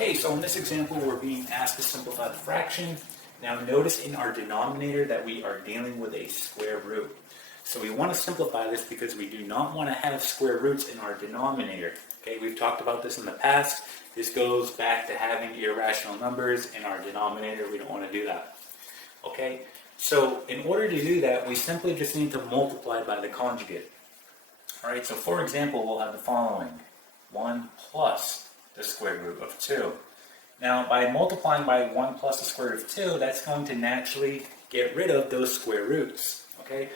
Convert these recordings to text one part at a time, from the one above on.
Okay, so in this example, we're being asked to simplify the fraction. Now notice in our denominator that we are dealing with a square root. So we want to simplify this because we do not want to have square roots in our denominator. Okay, we've talked about this in the past. This goes back to having irrational numbers in our denominator. We don't want to do that. Okay, so in order to do that, we simply just need to multiply by the conjugate. All right, so for example, we'll have the following. 1 plus the square root of 2. Now, by multiplying by 1 plus the square root of 2, that's going to naturally get rid of those square roots. Okay.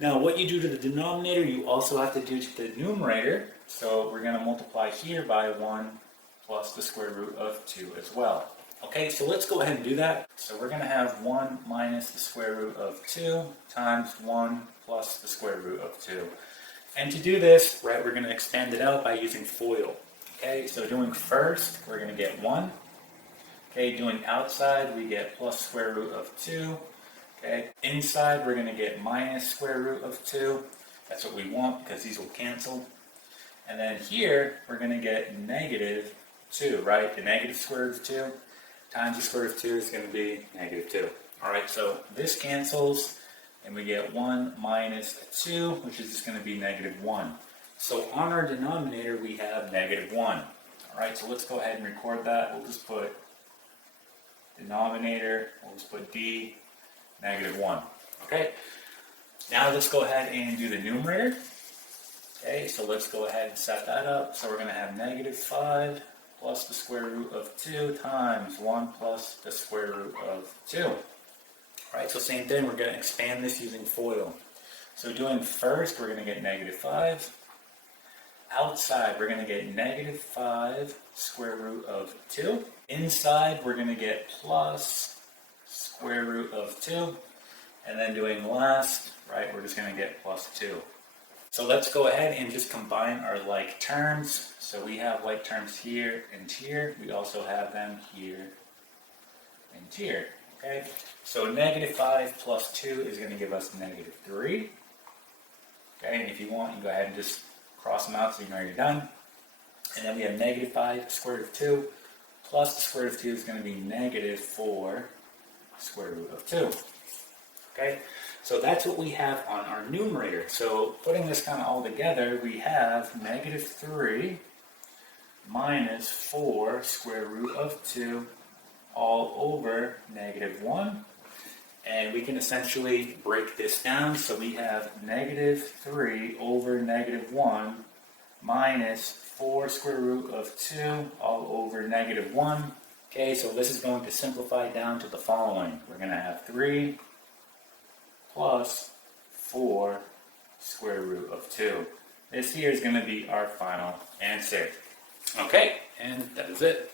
Now, what you do to the denominator, you also have to do to the numerator. So we're going to multiply here by 1 plus the square root of 2 as well. Okay, so let's go ahead and do that. So we're going to have 1 minus the square root of 2 times 1 plus the square root of 2. And to do this, right, we're going to expand it out by using FOIL. Okay, so doing first, we're going to get 1. Okay, doing outside, we get plus square root of 2. Okay, inside, we're going to get minus square root of 2. That's what we want because these will cancel. And then here, we're going to get negative 2, right? The negative square root of 2 times the square root of 2 is going to be negative 2. All right, so this cancels, and we get 1 minus 2, which is just going to be negative 1. So on our denominator, we have negative 1. All right, so let's go ahead and record that. We'll just put denominator, we'll just put D, negative 1. Okay, now let's go ahead and do the numerator. Okay, so let's go ahead and set that up. So we're going to have negative 5 plus the square root of 2 times 1 plus the square root of 2. All right, so same thing, we're going to expand this using FOIL. So doing first, we're going to get negative 5. Outside, we're going to get negative 5 square root of 2. Inside, we're going to get plus square root of 2. And then doing last, right, we're just going to get plus 2. So let's go ahead and just combine our like terms. So we have like terms here and here. We also have them here and here. Okay, so negative 5 plus 2 is going to give us negative 3. Okay, and if you want, you go ahead and just cross them out so you know you're done. And then we have negative 5 square root of 2 plus the square root of 2 is going to be negative 4 square root of 2. Okay, so that's what we have on our numerator. So putting this kind of all together, we have negative 3 minus 4 square root of 2 all over negative 1. And we can essentially break this down. So we have negative 3 over negative 1 minus 4 square root of 2 all over negative 1. Okay, so this is going to simplify down to the following. We're going to have 3 plus 4 square root of 2. This here is going to be our final answer. Okay, and that is it.